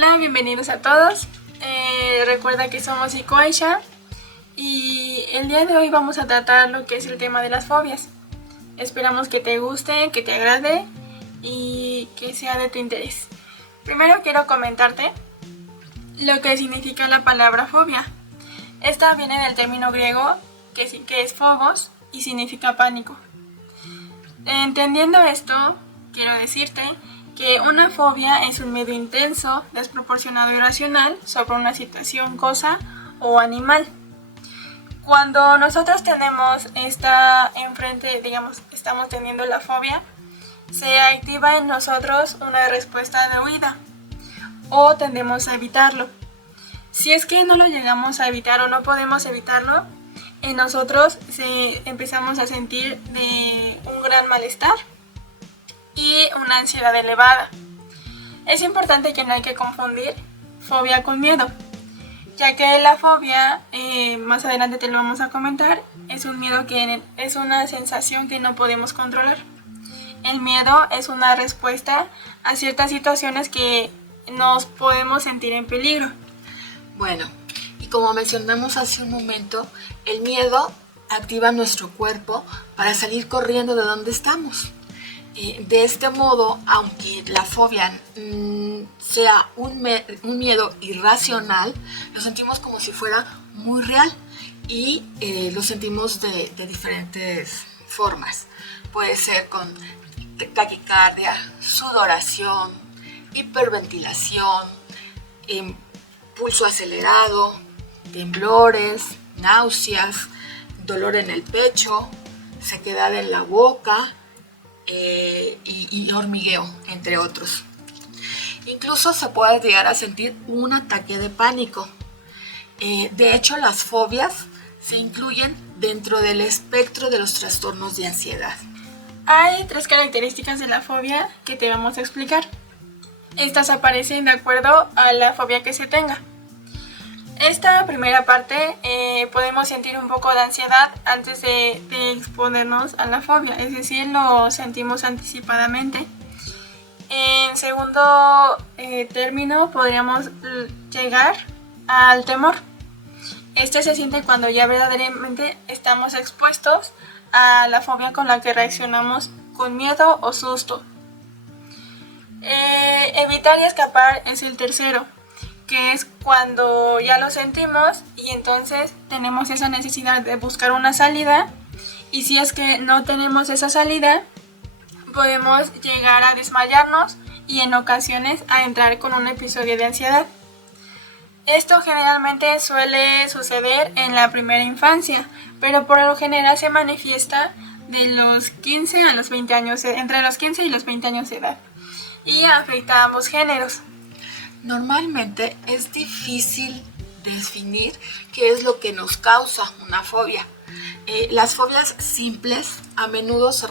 Hola, bienvenidos a todos. Recuerda que somos Psicoaisha y el día de hoy vamos a tratar lo que es el tema de las fobias. Esperamos que te guste, que te agrade y que sea de tu interés. Primero quiero comentarte lo que significa la palabra fobia. Esta viene del término griego que es phobos y significa pánico. Entendiendo esto, quiero decirte que una fobia es un miedo intenso, desproporcionado y irracional sobre una situación, cosa o animal. Cuando nosotros tenemos esta enfrente, estamos teniendo la fobia, se activa en nosotros una respuesta de huida o tendemos a evitarlo. Si es que no lo llegamos a evitar o no podemos evitarlo, en nosotros empezamos a sentir de un gran malestar y una ansiedad elevada. Es importante que no hay que confundir fobia con miedo, ya que la fobia, más adelante te lo vamos a comentar, es un miedo que es una sensación que no podemos controlar. El miedo es una respuesta a ciertas situaciones que nos podemos sentir en peligro. Bueno, y como mencionamos hace un momento, el miedo activa nuestro cuerpo para salir corriendo de donde estamos. De este modo, aunque la fobia sea un miedo irracional, lo sentimos como si fuera muy real y lo sentimos de diferentes formas. Puede ser con taquicardia, sudoración, hiperventilación, pulso acelerado, temblores, náuseas, dolor en el pecho, sequedad en la boca, y hormigueo, entre otros. Incluso se puede llegar a sentir un ataque de pánico. De hecho, las fobias se incluyen dentro del espectro de los trastornos de ansiedad. Hay 3 características de la fobia que te vamos a explicar. Estas aparecen de acuerdo a la fobia que se tenga. Esta primera parte podemos sentir un poco de ansiedad antes de exponernos a la fobia, es decir, lo sentimos anticipadamente. En segundo término podríamos llegar al temor. Este se siente cuando ya verdaderamente estamos expuestos a la fobia con la que reaccionamos con miedo o susto. Evitar y escapar es el tercero, que es cuando ya lo sentimos y entonces tenemos esa necesidad de buscar una salida, y si es que no tenemos esa salida, podemos llegar a desmayarnos y en ocasiones a entrar con un episodio de ansiedad. Esto generalmente suele suceder en la primera infancia, pero por lo general se manifiesta de los 15 a los 20 años, entre los 15 y los 20 años de edad, y afecta a ambos géneros. Normalmente es difícil definir qué es lo que nos causa una fobia. Las fobias simples a menudo se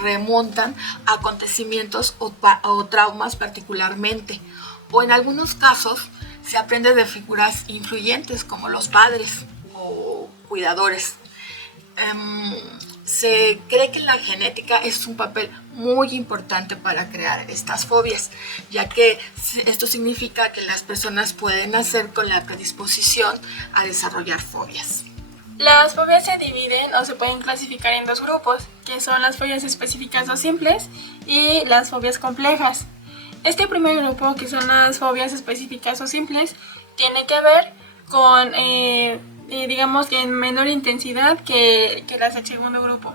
remontan a acontecimientos o traumas particularmente, o en algunos casos se aprende de figuras influyentes como los padres o cuidadores. Se cree que la genética es un papel muy importante para crear estas fobias, ya que esto significa que las personas pueden nacer con la predisposición a desarrollar fobias. Las fobias se dividen o se pueden clasificar en 2 grupos, que son las fobias específicas o simples y las fobias complejas. Este primer grupo, que son las fobias específicas o simples, tiene que ver con digamos que en menor intensidad que las del segundo grupo.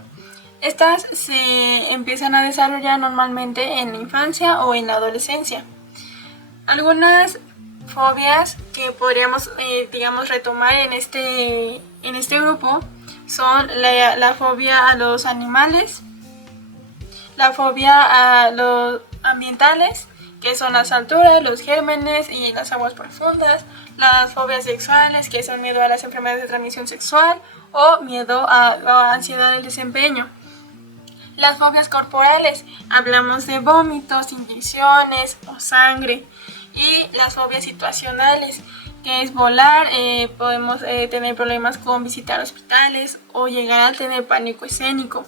Estas se empiezan a desarrollar normalmente en la infancia o en la adolescencia. Algunas fobias que podríamos retomar en este grupo son la fobia a los animales, la fobia a los ambientales, que son las alturas, los gérmenes y las aguas profundas, las fobias sexuales, que son miedo a las enfermedades de transmisión sexual o miedo a ansiedad del desempeño. Las fobias corporales, hablamos de vómitos, inyecciones o sangre. Y las fobias situacionales, que es volar, podemos tener problemas con visitar hospitales o llegar a tener pánico escénico.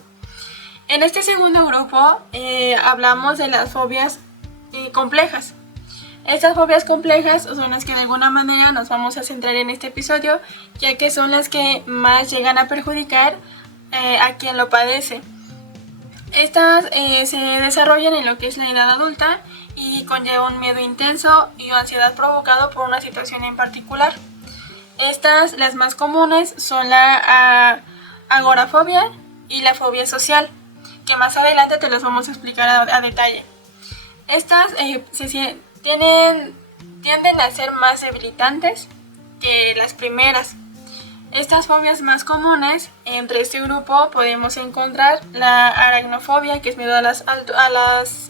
En este segundo grupo hablamos de las fobias complejas. Estas fobias complejas son las que de alguna manera nos vamos a centrar en este episodio, ya que son las que más llegan a perjudicar a quien lo padece. Estas se desarrollan en lo que es la edad adulta y conlleva un miedo intenso y ansiedad provocado por una situación en particular. Las más comunes, son la agorafobia y la fobia social, que más adelante te las vamos a explicar a detalle. Estas tienden a ser más debilitantes que las primeras. Estas fobias más comunes, entre este grupo podemos encontrar la aracnofobia, que es miedo a las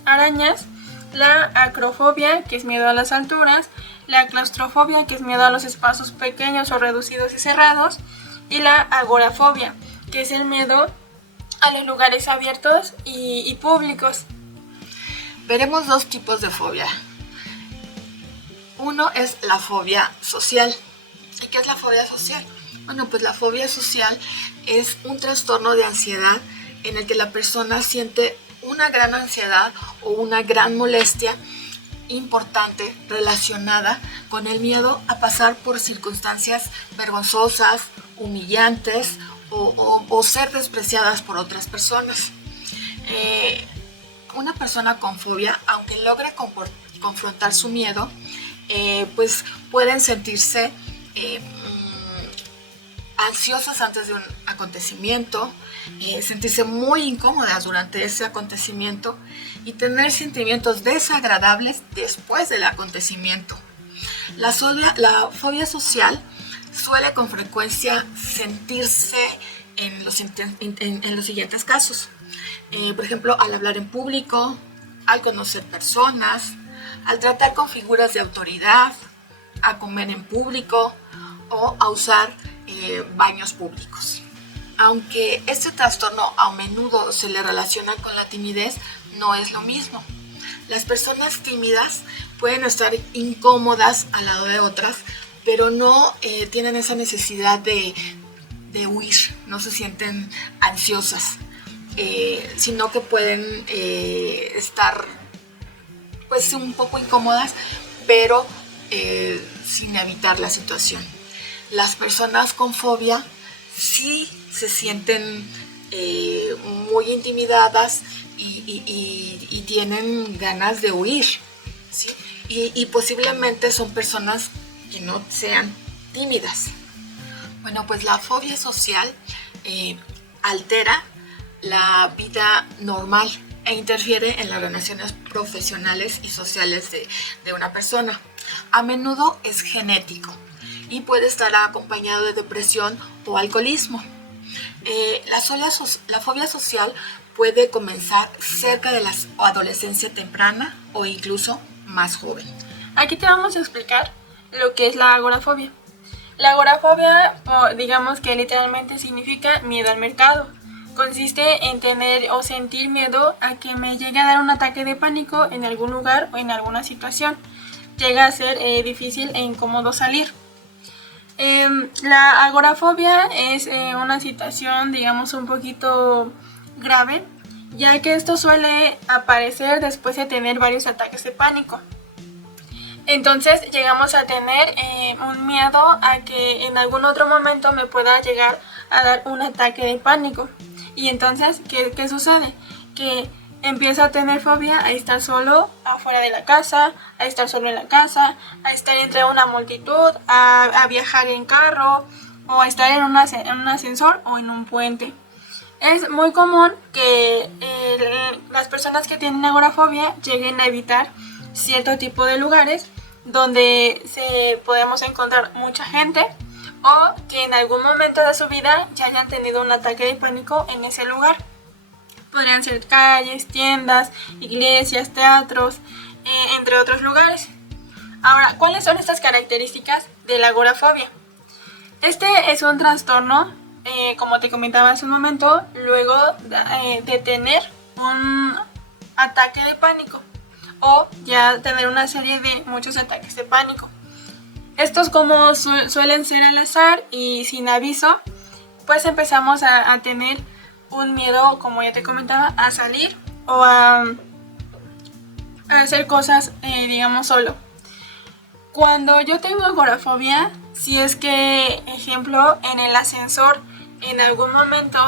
arañas, la acrofobia, que es miedo a las alturas, la claustrofobia, que es miedo a los espacios pequeños o reducidos y cerrados, y la agorafobia, que es el miedo a los lugares abiertos y públicos. Veremos dos tipos de fobia. Uno es la fobia social. ¿Y qué es la fobia social? Bueno, pues la fobia social es un trastorno de ansiedad en el que la persona siente una gran ansiedad o una gran molestia importante relacionada con el miedo a pasar por circunstancias vergonzosas, humillantes o ser despreciadas por otras personas. Una persona con fobia, aunque logre confrontar su miedo, pues pueden sentirse ansiosas antes de un acontecimiento, sentirse muy incómodas durante ese acontecimiento y tener sentimientos desagradables después del acontecimiento. La fobia social suele con frecuencia sentirse en los siguientes casos. Por ejemplo, al hablar en público, al conocer personas, al tratar con figuras de autoridad, a comer en público o a usar baños públicos. Aunque este trastorno a menudo se le relaciona con la timidez, no es lo mismo. Las personas tímidas pueden estar incómodas al lado de otras, pero no tienen esa necesidad de huir, no se sienten ansiosas, sino que pueden estar pues un poco incómodas, pero sin evitar la situación. Las personas con fobia sí se sienten muy intimidadas y tienen ganas de huir, ¿sí? Y posiblemente son personas que no sean tímidas. Bueno, pues la fobia social altera la vida normal e interfiere en las relaciones profesionales y sociales de una persona. A menudo es genético y puede estar acompañado de depresión o alcoholismo. La fobia social puede comenzar cerca de la adolescencia temprana o incluso más joven. Aquí te vamos a explicar lo que es la agorafobia. La agorafobia, digamos que literalmente significa miedo al mercado. Consiste en tener o sentir miedo a que me llegue a dar un ataque de pánico en algún lugar o en alguna situación. Llega a ser difícil e incómodo salir. La agorafobia es una situación, digamos, un poquito grave, ya que esto suele aparecer después de tener varios ataques de pánico. Entonces llegamos a tener un miedo a que en algún otro momento me pueda llegar a dar un ataque de pánico. Y entonces, ¿qué sucede? Que empiezo a tener fobia a estar solo afuera de la casa, a estar solo en la casa, a estar entre una multitud, a viajar en carro o a estar en un ascensor o en un puente. Es muy común que las personas que tienen agorafobia lleguen a evitar cierto tipo de lugares donde podemos encontrar mucha gente o que en algún momento de su vida ya hayan tenido un ataque de pánico en ese lugar. Podrían ser calles, tiendas, iglesias, teatros, entre otros lugares. Ahora, ¿cuáles son estas características de la agorafobia? Este es un trastorno, como te comentaba hace un momento, luego de tener un ataque de pánico o ya tener una serie de muchos ataques de pánico. Estos, como suelen ser al azar y sin aviso, pues empezamos a tener un miedo, como ya te comentaba, a salir o a hacer cosas, digamos, solo. Cuando yo tengo agorafobia, si es que, ejemplo, en el ascensor en algún momento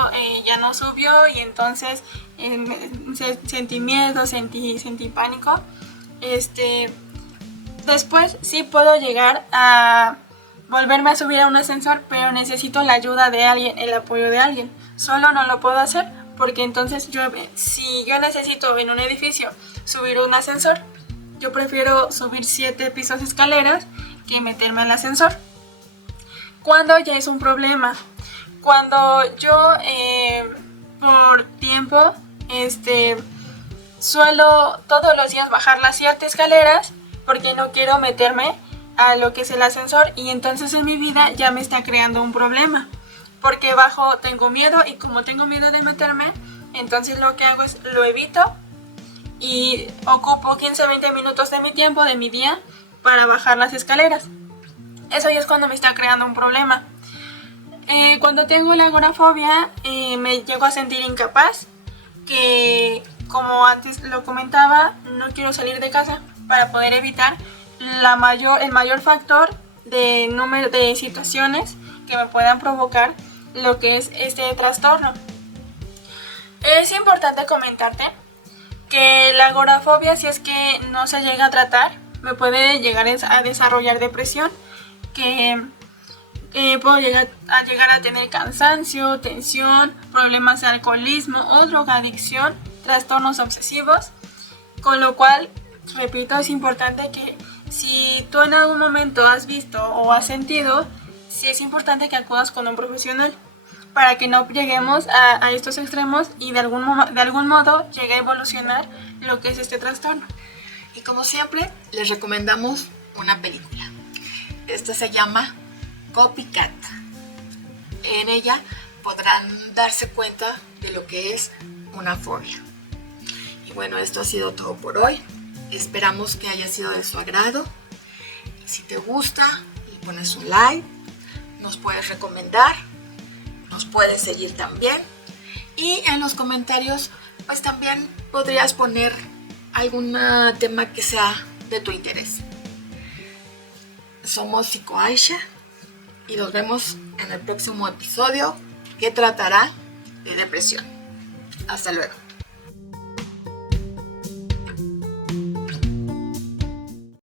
ya no subió y entonces sentí miedo, sentí pánico, después sí puedo llegar a volverme a subir a un ascensor, pero necesito la ayuda de alguien, el apoyo de alguien. Solo no lo puedo hacer porque entonces si yo necesito en un edificio subir un ascensor, yo prefiero subir 7 pisos de escaleras que meterme al ascensor. Cuando ya es un problema, cuando yo por tiempo suelo todos los días bajar las 7 escaleras porque no quiero meterme a lo que es el ascensor, y entonces en mi vida ya me está creando un problema porque bajo tengo miedo, y como tengo miedo de meterme, entonces lo que hago es lo evito y ocupo 15-20 minutos de mi tiempo, de mi día, para bajar las escaleras. Eso ya es cuando me está creando un problema. Cuando tengo la agorafobia me llego a sentir incapaz, que como antes lo comentaba, no quiero salir de casa para poder evitar el mayor factor de número de situaciones que me puedan provocar lo que es este trastorno. Es importante comentarte que la agorafobia, si es que no se llega a tratar, me puede llegar a desarrollar depresión, que puedo llegar a tener cansancio, tensión, problemas de alcoholismo o drogadicción, trastornos obsesivos, con lo cual, repito, es importante que si tú en algún momento has visto o has sentido, sí es importante que acudas con un profesional para que no lleguemos a estos extremos y de algún modo llegue a evolucionar lo que es este trastorno. Y como siempre, les recomendamos una película. Esta se llama Copycat. En ella podrán darse cuenta de lo que es una fobia. Y bueno, esto ha sido todo por hoy. Esperamos que haya sido de su agrado. Y si te gusta, le pones un like, nos puedes recomendar, nos puedes seguir también. Y en los comentarios, pues también podrías poner algún tema que sea de tu interés. Somos Psicoaisha y nos vemos en el próximo episodio que tratará de depresión. Hasta luego.